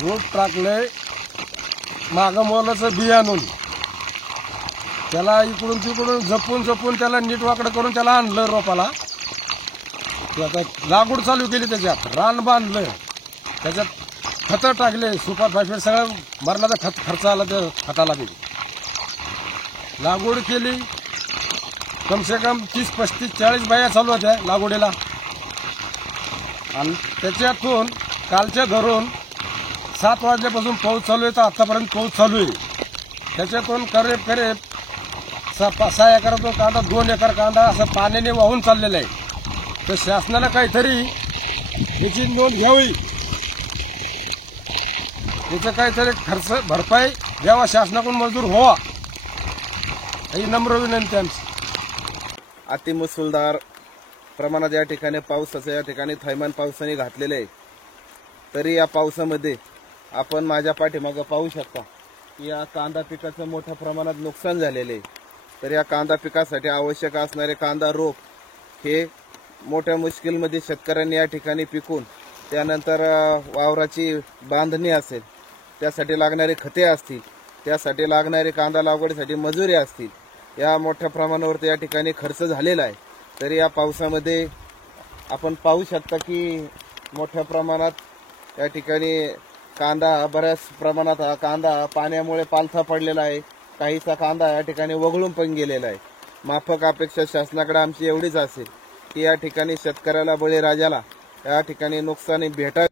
रोप टाकले मागं मोलाचं बियाणून त्याला इकडून तिकडून जपून जपून त्याला नीट वाकडं करून त्याला आणलं रोपाला. आता लागवड चालू केली, त्याच्यात रान बांधलं, त्याच्यात खतं टाकले, सुपर फायफेट सगळं मरणाचा खर्च आला त्या खताला बी. लागवड केली, कम से कम 30, 35, 40 बाया चालू होत्या लागवडीला. आणि त्याच्यातून कालच्या धरून 7 वाजल्यापासून पाऊस चालू आहे तर आतापर्यंत पाऊस चालू आहे. त्याच्यातून करेब करेब 6 एकरातून कांदा 2 एकर कांदा असं पाण्याने वाहून चाललेला आहे. तर शासनाला काहीतरी याची नोंद घ्यावी, याचं काहीतरी खर्च भरपाई द्यावा, शासनाकडून मंजूर व्हावा, ही नम्र विनंती आमची. अतिमुसळधार प्रमाणात या ठिकाणी पावसाचं या ठिकाणी थैमान पावसाने घातलेले आहे. तरी या पावसामध्ये आपण माझ्या पाठीमागं पाहू शकता की या कांदा पिकाचं मोठ्या प्रमाणात नुकसान झालेले आहे. तर या कांदा पिकासाठी आवश्यक असणारे कांदा रोप हे मोठ्या मुश्किलमध्ये शेतकऱ्यांनी या ठिकाणी पिकून त्यानंतर वावराची बांधणी असेल, त्यासाठी लागणारे खते असतील, त्यासाठी लागणारे कांदा लागवडीसाठी मजुरी असतील, या मोठ्या प्रमाणावरती या ठिकाणी खर्च झालेला आहे. तरी या पावसामध्ये आपण पाहू शकता की मोठ्या प्रमाणात या ठिकाणी कांदा बऱ्याच प्रमाणात हा कांदा पाण्यामुळे पालथा पडलेला आहे. काहीचा कांदा या ठिकाणी वगळून पण गेलेला आहे. माफक अपेक्षा शासनाकडे आमची एवढीच असेल की या ठिकाणी शेतकऱ्याला बळीराजाला या ठिकाणी नुकसानी भेटावी.